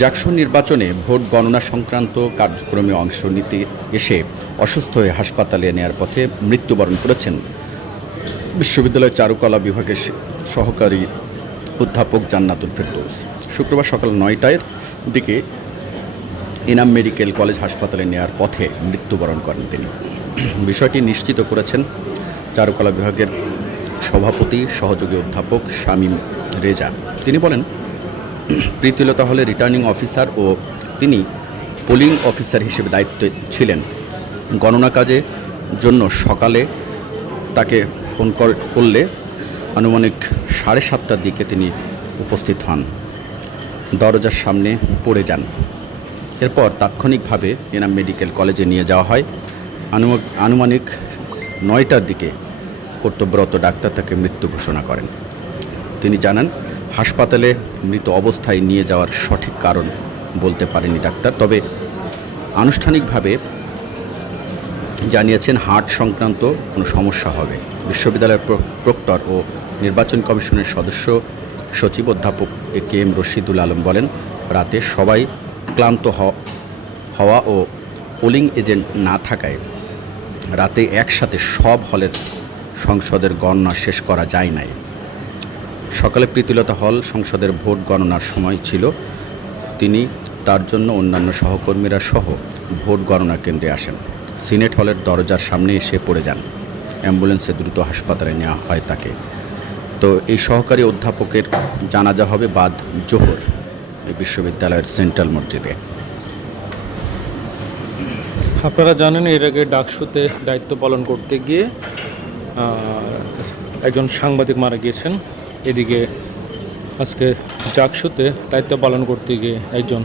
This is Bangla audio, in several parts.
জাকসু নির্বাচনে ভোট গণনা সংক্রান্ত কার্যক্রমে অংশ নিতে এসে অসুস্থ হয়ে হাসপাতালে নেয়ার পথে মৃত্যুবরণ করেছেন বিশ্ববিদ্যালয়ের চারুকলা বিভাগের সহকারী অধ্যাপক জান্নাতুল ফেরদৌস। শুক্রবার সকাল নয়টার দিকে এনাম মেডিকেল কলেজ হাসপাতালে নেয়ার পথে মৃত্যুবরণ করেন তিনি। বিষয়টি নিশ্চিত করেছেন চারুকলা বিভাগের সভাপতি, সহযোগী অধ্যাপক শামীম রেজা। তিনি বলেন প্রীতিলতা হলে রিটার্নিং অফিসার ও তিনি পোলিং অফিসার হিসেবে দায়িত্বে ছিলেন। গণনা কাজে জন্য সকালে তাকে ফোন করলে আনুমানিক সাড়ে সাতটার দিকে তিনি উপস্থিত হন। দরজার সামনে পড়ে যান। এরপর তাৎক্ষণিকভাবে এনাম মেডিকেল কলেজে নিয়ে যাওয়া হয়। আনুমা- আনুমানিক নয়টার দিকে কর্তব্যরত ডাক্তার তাকে মৃত্যু ঘোষণা করেন। তিনি জানান হাসপাতালে মৃত অবস্থায় নিয়ে যাওয়ার সঠিক কারণ বলতে পারেনি ডাক্তার। তবে আনুষ্ঠানিকভাবে জানিয়েছেন, হার্ট সংক্রান্ত কোনো সমস্যা হবে। বিশ্ববিদ্যালয়ের প্রক্টর ও নির্বাচন কমিশনের সদস্য সচিব অধ্যাপক A K M Rashidul Alam বলেন, রাতে সবাই ক্লান্ত হওয়া ও পোলিং এজেন্ট না থাকায় রাতে একসাথে সব হলের সংসদের গণনা শেষ করা যায় নাই। সকালে প্রীতিলতা হল সংসদের ভোট গণনার সময় ছিল। তিনি তার জন্য অন্যান্য সহকর্মীরা সহ ভোট গণনা কেন্দ্রে আসেন। সিনেট হলের দরজার সামনে এসে পড়ে যান। অ্যাম্বুলেন্সে দ্রুত হাসপাতালে নেওয়া হয় তাকে। তো এই সহকারী অধ্যাপকের জানাজা হবে বাদ জোহর এই বিশ্ববিদ্যালয়ের সেন্ট্রাল মসজিদে। আপনারা জানেন, এর আগে ডাকসুতে দায়িত্ব পালন করতে গিয়ে একজন সাংবাদিক মারা গিয়েছেন। এদিকে আজকে জাকসুতে দায়িত্ব পালন করতে গিয়ে একজন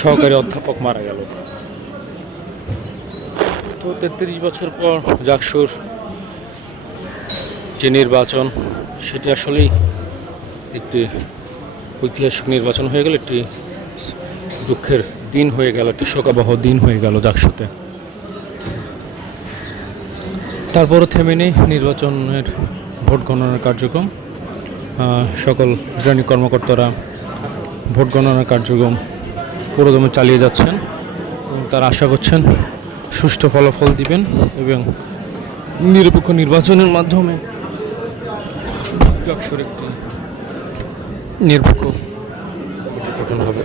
সহকারী অধ্যাপক মারা গেল। তো তেত্রিশ বছর পর জাকসুর যে নির্বাচন, সেটি আসলেই একটি ঐতিহাসিক নির্বাচন হয়ে গেল, একটি দুঃখের দিন হয়ে গেল, একটি শোকাবহ দিন হয়ে গেল জাকসুতে। তারপরও থেমে নেই নির্বাচনের ভোট গণনার কার্যক্রম। সকল রিটার্নিং কর্মকর্তারা ভোট গণনার কার্যক্রম পুরোদমে চালিয়ে যাচ্ছেন এবং তারা আশা করছেন সুষ্ঠু ফলাফল দিবেন এবং নিরপেক্ষ নির্বাচনের মাধ্যমে একটি নিরপেক্ষ হবে।